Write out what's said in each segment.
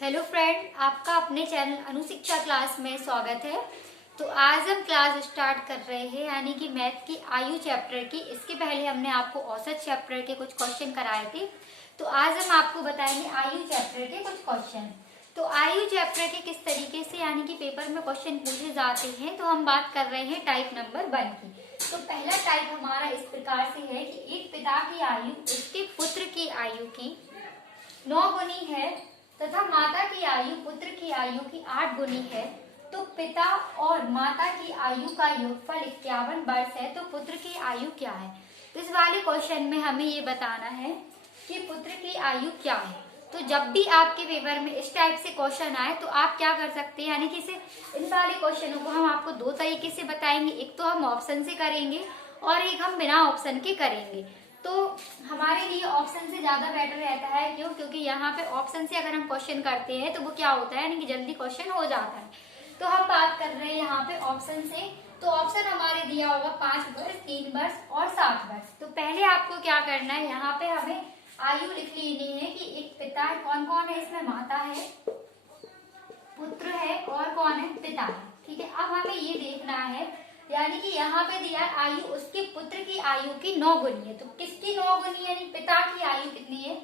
Hello friend, आपका अपने channel अनुशिक्षा class में स्वागत है। तो आज हम क्लास स्टार्ट कर रहे हैं, यानी कि मैथ की आयु चैप्टर की। इसके पहले हमने आपको औसत चैप्टर के कुछ क्वेश्चन कराए थे, तो आज हम आपको बताएंगे आयु चैप्टर के कुछ क्वेश्चन। तो आयु चैप्टर के किस तरीके से यानी कि पेपर में क्वेश्चन पूछे जाते हैं, तो हम बात कर रहे हैं टाइप नंबर 1 की। तो पहला टाइप हमारा इस प्रकार से है कि एक पिता की आयु उसके पुत्र की आयु की 9 गुनी है तथा माता की आयु पुत्र की आयु की 8 गुनी है, तो पिता और माता की आयु का योगफल 51 वर्ष है, तो पुत्र की आयु क्या है। तो इस वाले क्वेश्चन में हमें ये बताना है कि पुत्र की आयु क्या है। तो जब भी आपके पेपर में इस टाइप से क्वेश्चन आए तो आप क्या कर सकते हैं, यानी कि इन वाले क्वेश्चनों को हम आपको दो तरीके से बताएंगे। एक तो हम ऑप्शन से करेंगे और एक हम बिना ऑप्शन के करेंगे। तो हमारे लिए ऑप्शन से ज्यादा बेटर रहता है, क्यों? क्योंकि यहाँ पे ऑप्शन से अगर हम क्वेश्चन करते हैं तो वो क्या होता है, यानी कि जल्दी क्वेश्चन हो जाता है। तो हम बात कर रहे हैं यहाँ पे ऑप्शन से। तो ऑप्शन हमारे दिया होगा 5 वर्ष, 3 वर्ष और 7 वर्ष। तो पहले आपको क्या करना है, यहाँ पे हमें आयु लिख लेनी है कि एक पिता है, कौन कौन है इसमें, माता है, पुत्र है और कौन है, पिता है। ठीक है, अब हमें ये देखना है, यानी कि यहाँ पे दिया आयु उसके पुत्र की आयु की 9 गुनी है। तो किसकी 9 गुनी, यानी पिता की आयु कितनी है,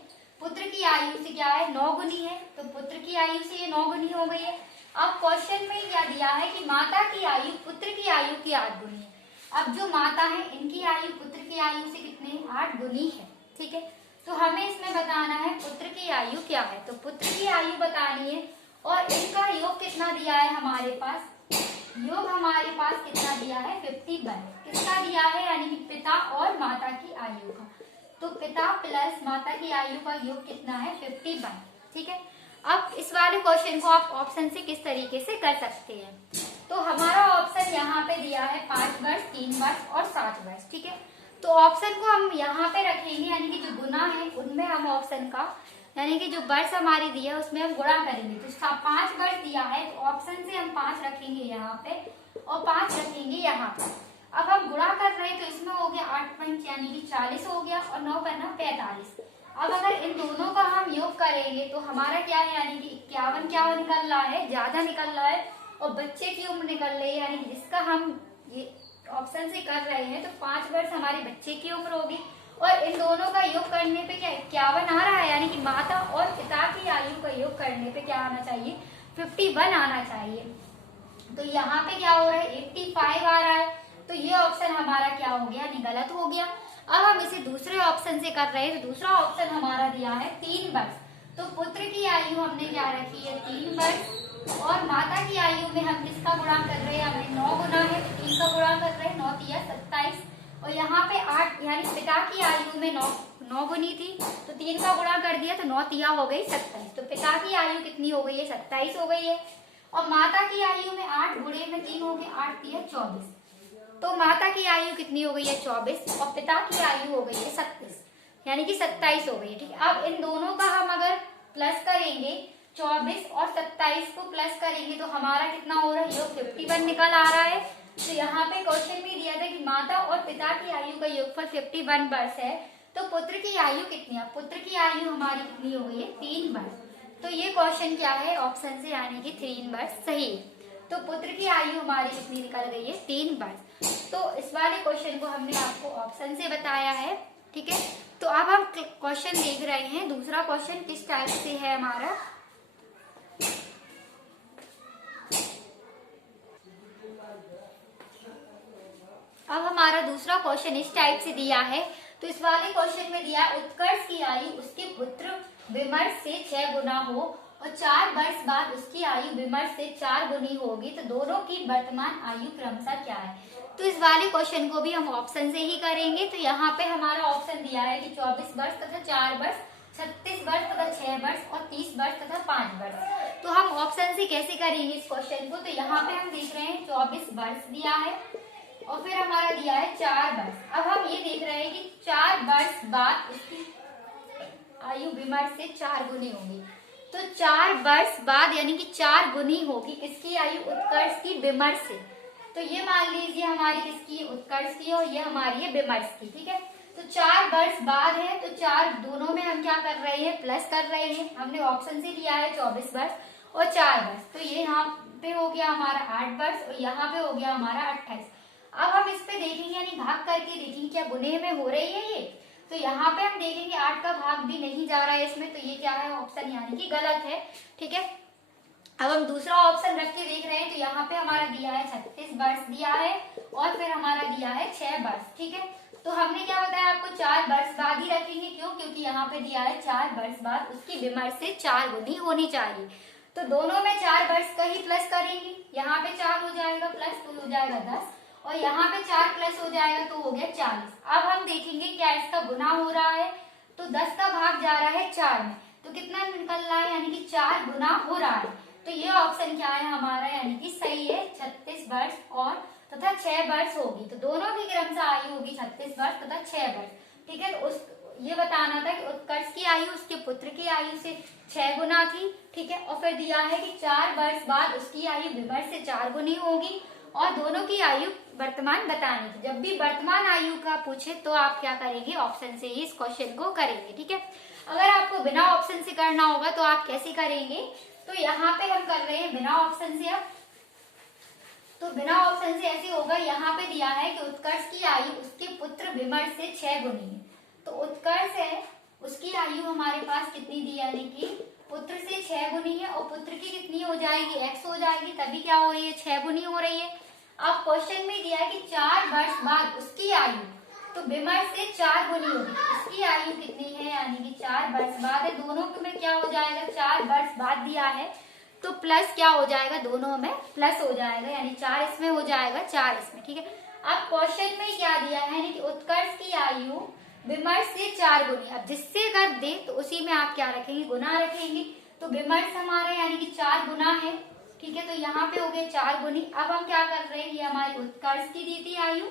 पुत्र की आयु से क्या है, 9 गुनी है। तो पुत्र की आयु से ये 9 गुनी हो गई है। अब क्वेश्चन में क्या दिया है कि माता की आयु पुत्र की आयु की 8 गुनी है। अब जो माता है इनकी आयु पुत्र की आयु से कितनी, 8 गुनी है। ठीक है, तो हमें इसमें बताना है पुत्र की आयु क्या है। तो पुत्र की आयु बतानी है और इनका योग कितना दिया है हमारे पास, योग हमारे पास कितना दिया है, 51। किसका दिया है, यानी कि पिता और माता की आयु का। तो पिता प्लस माता की आयु का योग कितना है, 51। ठीक है, अब इस वाले क्वेश्चन को आप ऑप्शन से किस तरीके से कर सकते हैं। तो हमारा ऑप्शन यहाँ पे दिया है 5 वर्ष, 3 वर्ष और 7 वर्ष। ठीक है, तो ऑप्शन को हम यहाँ पे रखेंगे, यानी कि जो गुना है उनमें हम ऑप्शन का, यानी कि जो वर्ष हमारी दिया है उसमें हम गुणा करेंगे। तो 5 वर्ष दिया है तो ऑप्शन से हम 5 रखेंगे यहाँ पे और 5 रखेंगे यहाँ पे। अब हम गुणा कर रहे हैं तो इसमें हो गया 8 पंच यानी कि 40 हो गया और 9 पंजा 45। अब अगर इन दोनों का हम योग करेंगे तो हमारा क्या है, यानी कि 51 क्या निकल रहा है, ज्यादा निकल रहा है और बच्चे की उम्र निकल रही है, यानी कि जिसका हम ये ऑप्शन से कर रहे हैं। तो 5 वर्ष हमारे बच्चे की उम्र होगी और इन दोनों का योग करने पे क्या 51 आ रहा है, यानी कि माता और पिता की आयु का योग करने पे क्या आना चाहिए, 51 आना चाहिए। तो यहाँ पे क्या हो रहा है, 85 आ रहा है। तो ये ऑप्शन हमारा क्या हो गया, गलत हो गया। अब हम इसे दूसरे ऑप्शन से कर रहे हैं। तो दूसरा ऑप्शन हमारा दिया है 3 वर्ष। तो पुत्र की आयु हमने क्या रखी है, 3 वर्ष और माता की आयु में हम किसका गुणा कर रहे हैं, हमने 9 गुना है तो 3 का गुणा कर रहे हैं, 9 तिया 27 और यहाँ पे 8, यानी पिता की आयु में 9 गुनी थी तो 3 का गुणा कर दिया तो 9 तिया हो गई 27। तो पिता की आयु कितनी हो गई है, 27 हो गई है। और माता की आयु में 8 गुणे में 3 हो गए, 8 तिया 24। तो माता की आयु कितनी हो गई है, 24 और पिता की आयु हो गई है 36, यानी कि 27 हो गई है। ठीक है, अब इन दोनों का हम अगर प्लस करेंगे, 24 और 27 को प्लस करेंगे तो हमारा कितना हो रहा है, योग 51 निकल आ रहा है। तो यहाँ पे क्वेश्चन में दिया था कि माता और पिता की आयु का योगफल 51 वर्ष है, तो पुत्र की आयु कितनी है, पुत्र की आयु हमारी कितनी हो गई है, 3 वर्ष। तो ये क्वेश्चन क्या है, ऑप्शन से यानी कि 3 वर्ष सही है। तो पुत्र की आयु हमारी कितनी निकल गई है, 3 वर्ष। तो इस वाले क्वेश्चन को हमने आपको ऑप्शन से बताया है। ठीक है, तो अब हम क्वेश्चन देख रहे हैं। दूसरा क्वेश्चन किस टाइप से है हमारा, अब हमारा दूसरा क्वेश्चन इस टाइप से दिया है। तो इस वाले क्वेश्चन में दिया है उत्कर्ष की आयु उसके पुत्र विमर्श से 6 गुना हो और 4 वर्ष बाद उसकी आयु विमर्श से 4 गुनी होगी, तो दोनों की वर्तमान आयु क्रमशः क्या है। तो इस वाले क्वेश्चन को भी हम ऑप्शन से ही करेंगे। तो यहाँ पे हमारा ऑप्शन दिया है कि 24 वर्ष तथा 4 वर्ष, 36 वर्ष तथा 6 वर्ष और 30 वर्ष तथा 5 वर्ष। तो हम ऑप्शन से कैसे करेंगे इस क्वेश्चन को, तो यहाँ पे हम देख रहे हैं 24 वर्ष दिया है और फिर हमारा दिया है 4 वर्ष। अब हम ये देख रहे हैं कि 4 वर्ष बाद उसकी आयु विमर्श से 4 गुनी होगी। तो 4 वर्ष बाद यानी कि 4 गुनी होगी किसकी आयु, उत्कर्ष की विमर्श से। तो ये मान लीजिए हमारी किसकी, उत्कर्ष की और ये हमारी है विमर्श की। ठीक है, तो 4 वर्ष बाद है, तो 4 दोनों में हम क्या कर रहे हैं, प्लस कर रहे हैं। हमने ऑप्शन से लिया है 24 वर्ष और 4 वर्ष, तो ये यहाँ पे हो गया हमारा 8 वर्ष और यहाँ पे हो गया हमारा 28। अब हम इस पे देखेंगे यानी भाग करके देखेंगे क्या गुने में हो रही है ये। तो यहाँ पे हम देखेंगे 8 का भाग भी नहीं जा रहा है इसमें, तो ये क्या है, ऑप्शन यानी कि गलत है। ठीक है, अब हम दूसरा ऑप्शन रख के देख रहे हैं, तो यहाँ पे हमारा दिया है 36 वर्ष दिया है और फिर हमारा दिया है 6 वर्ष। ठीक है, तो हमने क्या बताया आपको, 4 वर्ष बाद ही रखेंगे। क्यों, क्योंकि यहाँ पे दिया है 4 वर्ष बाद उसकी विमर्श से 4 गुनी होनी चाहिए। तो दोनों में 4 वर्ष का ही प्लस करेंगे, यहाँ पे 4 हो जाएगा प्लस, तो हो जाएगा 10 और यहाँ पे 4 प्लस हो जाएगा तो हो गया 40। अब हम देखेंगे क्या इसका गुना हो रहा है, तो 10 का भाग जा रहा है 4 में, तो कितना निकल रहा है, यानी कि 4 गुना हो रहा है। तो ये ऑप्शन क्या है हमारा, यानी कि सही है, 36 वर्ष और तथा 6 वर्ष होगी। तो दोनों की क्रमशः आयु होगी 36 वर्ष तथा 6 वर्ष। ठीक है, तो उस ये बताना था कि उत्कर्ष की आयु उसके पुत्र की आयु से 6 गुना थी। ठीक है, और फिर दिया है कि 4 वर्ष बाद उसकी आयु विमर्श से 4 गुनी होगी और दोनों की आयु वर्तमान बतानी थी। जब भी वर्तमान आयु का पूछे तो आप क्या करेंगे, ऑप्शन से ही इस क्वेश्चन को करेंगे। ठीक है, अगर आपको बिना ऑप्शन से करना होगा तो आप कैसे करेंगे, तो यहाँ पे हम कर रहे हैं बिना ऑप्शन से। अब तो बिना ऑप्शन से ऐसे होगा, यहाँ पे दिया है कि उत्कर्ष की आयु उसके पुत्र विमर्श से 6 गुनी है। तो उत्कर्ष है उसकी आयु हमारे पास कितनी दी, यानी कि पुत्र से 6 गुनी है और पुत्र की कितनी हो जाएगी, x हो जाएगी, तभी क्या हो रही है, 6 गुनी हो रही है। अब क्वेश्चन में दिया है कि 4 वर्ष बाद उसकी आयु, तो विमर्श से 4 गुनी होगी, इसकी आयु कितनी है, यानी कि 4 वर्ष बाद है। दोनों में क्या हो जाएगा, 4 वर्ष बाद दिया है तो प्लस क्या हो जाएगा, दोनों में प्लस हो जाएगा, यानी 4 इसमें हो जाएगा 4 इसमें। ठीक है, अब क्वेश्चन में क्या दिया है, यानी कि उत्कर्ष की आयु विमर्श से 4 गुनी। अब जिससे कर दे तो उसी में आप क्या रखेंगे, गुना रखेंगे। तो विमर्श हमारा यानी कि 4 गुना है। ठीक है, तो यहाँ पे हो गया 4 गुनी। अब हम क्या कर रहे हैं, ये हमारी उत्कर्ष की दी थी आयु।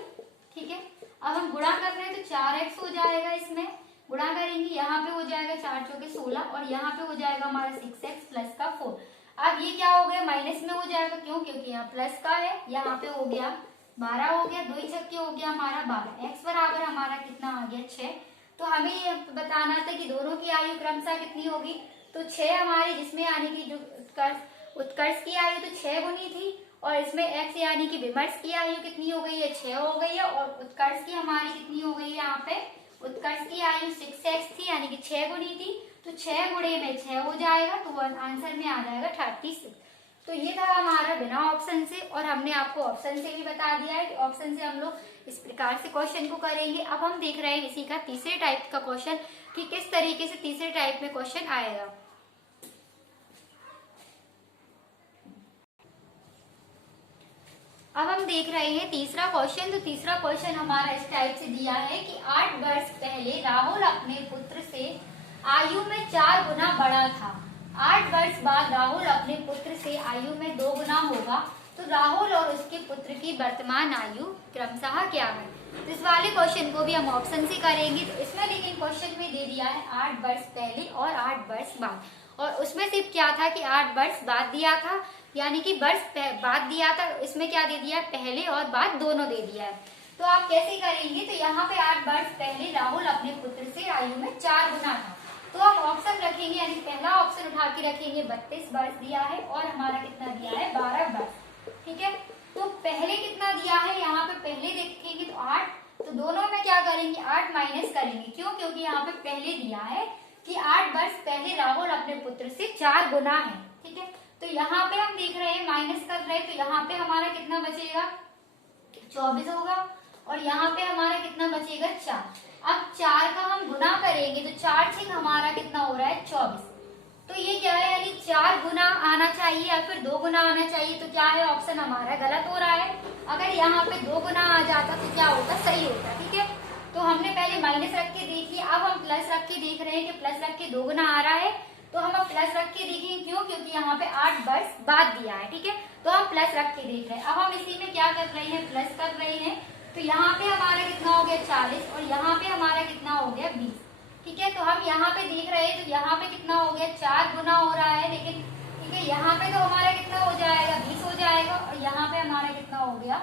ठीक है, अब हम गुणा कर रहे हैं तो 4x हो जाएगा, इसमें गुणा करेंगे, यहाँ पे हो जाएगा 4 चौके 16 और यहाँ पे हो जाएगा हमारा 6x प्लस का 4। अब ये क्या हो गया, माइनस में हो जाएगा, क्यों, क्योंकि यहाँ प्लस का है। यहाँ पे हो गया 12 हो गया, 2 छक्के हो गया हमारा 12, x बराबर हमारा कितना आ गया 6। तो हमें ये बताना था कि दोनों की आयु क्रमशः कितनी होगी, तो 6 हमारी, जिसमें यानी कि जो उत्कर्ष की आयु तो 6 गुनी थी और इसमें x यानी कि विमर्श की आयु कितनी हो गई है, 6 हो गई है और उत्कर्ष की हमारी कितनी हो गई है, यहाँ पे उत्कर्ष की आयु 6x थी यानी कि 6 गुनी थी, तो 6 गुणे में 6 हो जाएगा, तो आंसर में आ जाएगा 36। तो ये था हमारा बिना ऑप्शन से, और हमने आपको ऑप्शन से भी बता दिया है कि ऑप्शन से हम लोग इस प्रकार से क्वेश्चन को करेंगे। अब हम देख रहे हैं इसी का तीसरे टाइप का क्वेश्चन कि किस तरीके से तीसरे टाइप में क्वेश्चन आएगा। अब हम देख रहे हैं तीसरा क्वेश्चन। तो तीसरा क्वेश्चन हमारा इस टाइप से दिया है कि 8 वर्ष पहले राहुल अपने पुत्र से आयु में 4 गुना बड़ा था। 8 वर्ष बाद राहुल अपने पुत्र से आयु में 2 गुना होगा, तो राहुल और उसके पुत्र की वर्तमान आयु क्रमशः क्या है। तो इस वाले क्वेश्चन को भी हम ऑप्शन से करेंगे। तो इसमें लेकिन क्वेश्चन में दे दिया है 8 वर्ष पहले और 8 वर्ष बाद, और उसमें सिर्फ क्या था कि 8 वर्ष बाद दिया था, यानी कि वर्ष बाद दिया था। इसमें क्या दे दिया है, पहले और बाद दोनों दे दिया है। तो आप कैसे करेंगे, तो यहाँ पे 8 वर्ष पहले राहुल अपने पुत्र से आयु में 4 गुना था, तो हम ऑप्शन रखेंगे, यानी पहला ऑप्शन उठा के रखेंगे 32 वर्ष दिया है और हमारा कितना दिया है 12 वर्ष। ठीक है, तो पहले कितना दिया है, यहाँ पे पहले देखेंगे तो 8, तो दोनों में क्या करेंगे 8 माइनस करेंगे। क्यों, क्योंकि यहाँ पे पहले दिया है कि 8 वर्ष पहले राहुल अपने पुत्र से 4 गुना है। ठीक है, तो यहाँ पे हम देख रहे हैं माइनस कर रहे हैं, तो यहाँ पे हमारा कितना बचेगा 24 होगा और यहाँ पे हमारा कितना बचेगा 4। अब 4 का हम गुना करेंगे तो 4 छीक हमारा कितना हो रहा है 24। तो ये क्या है, यानी 4 गुना आना चाहिए या फिर 2 गुना आना चाहिए, तो क्या है ऑप्शन हमारा गलत हो रहा है। अगर यहाँ पे 2 गुना आ जाता तो क्या होता, सही होता। ठीक है, तो हमने पहले माइनस रख के देखिए, अब हम प्लस रख के देख रहे हैं कि प्लस रख के 2 गुना आ रहा है, तो हम अब प्लस रख के देखेंगे। क्यों, क्योंकि यहाँ पे 8 वर्ष बाद दिया है। ठीक है, तो हम प्लस रख के देख रहे हैं। अब हम इसी में क्या कर रहे हैं, प्लस कर रहे हैं, तो यहाँ पे हमारा कितना हो गया 40 और यहाँ पे हमारा कितना हो गया 20। ठीक है, तो हम यहाँ पे देख रहे हैं तो यहाँ पे कितना हो गया 4 गुना हो रहा है, लेकिन ठीक है यहाँ पे तो हमारा कितना हो जाएगा 20 हो जाएगा और यहाँ पे हमारा कितना हो गया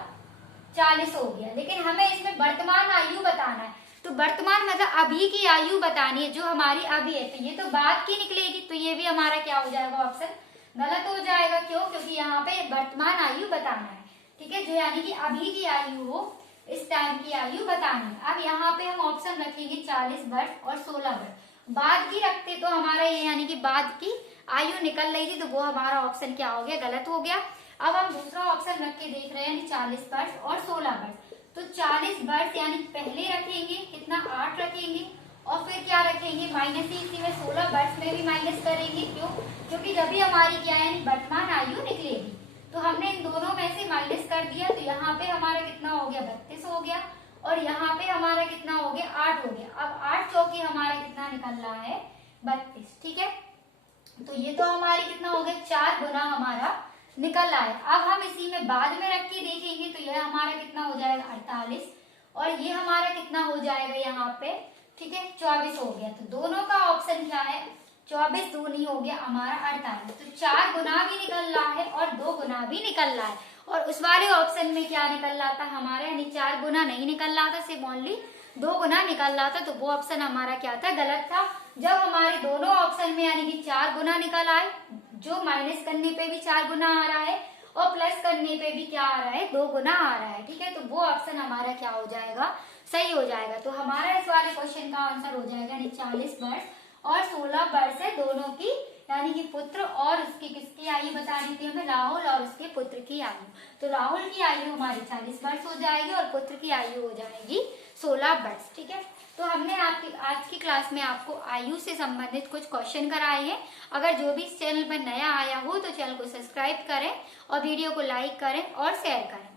40 हो गया। लेकिन हमें इसमें वर्तमान आयु बताना है, तो वर्तमान मतलब अभी की आयु बतानी है, जो हमारी अभी है। तो ये तो बाद की निकलेगी, तो ये भी हमारा क्या हो जाएगा, ऑप्शन गलत हो जाएगा। क्यों? क्योंकि यहाँ पे वर्तमान आयु बताना है, ठीक है, जो यानी कि अभी की आयु हो, इस टाइम की आयु बतानी है। अब यहाँ पे हम ऑप्शन रखेंगे 40 वर्ष और 16 वर्ष। बाद की रखते तो हमारा ये यानी कि बाद की आयु निकल रही थी, तो वो हमारा ऑप्शन क्या हो गया, गलत हो गया। अब हम दूसरा ऑप्शन रख के देख रहे हैं, यानी 40 वर्ष और 16 वर्ष। तो 40 वर्ष यानी पहले रखेंगे कितना, 8 रखेंगे, और फिर क्या रखेंगे, माइनस ही इसी में 16 वर्ष में भी माइनस करेंगे। क्यों? क्योंकि जब भी हमारी क्या है, वर्तमान आयु निकलेगी। तो हमने इन दोनों में से माइनस कर दिया, तो यहाँ पे हमारा कितना हो गया, 32 हो गया, और यहाँ पे हमारा कितना हो गया, 8 हो गया। अब 8 चौके हमारा कितना निकल रहा है, 32, ठीक है। तो ये तो हमारी कितना हो गया, 4 गुना हमारा निकल रहा है। अब हम इसी में बाद में रख के देखेंगे, तो यह हमारा कितना हो जाएगा, 48, और ये हमारा कितना हो जाएगा यहाँ पे, ठीक है, 24 हो गया। तो दोनों का ऑप्शन क्या है, 24 दूनी हो गया हमारा 48। तो 4 गुना भी निकल रहा है और 2 गुना भी निकल रहा है। और उस वाले ऑप्शन में क्या निकल रहा था हमारा, यानी 4 गुना नहीं निकल रहा था, सिर्फ ओनली 2 गुना निकल रहा था। तो वो ऑप्शन हमारा क्या था, गलत था। जब हमारे दोनों ऑप्शन में यानी कि 4 गुना निकल आए, जो माइनस करने पे भी 4 गुना आ रहा है और प्लस करने पे भी क्या आ रहा है, 2 गुना आ रहा है, ठीक है। तो वो ऑप्शन हमारा क्या हो जाएगा, सही हो जाएगा। तो हमारा इस वाले क्वेश्चन का आंसर हो जाएगा, यानी 40 वर्ष और 16 वर्ष है दोनों की, यानी कि पुत्र और उसकी किसकी आयु बता रही थी हमें, राहुल और उसके पुत्र की आयु। तो राहुल की आयु हमारी 40 वर्ष हो जाएगी और पुत्र की आयु हो जाएगी 16 वर्ष, ठीक है। तो हमने आपकी आज की क्लास में आपको आयु से संबंधित कुछ क्वेश्चन कराए हैं। अगर जो भी इस चैनल पर नया आया हो तो चैनल को सब्सक्राइब करें और वीडियो को लाइक करें और शेयर करें।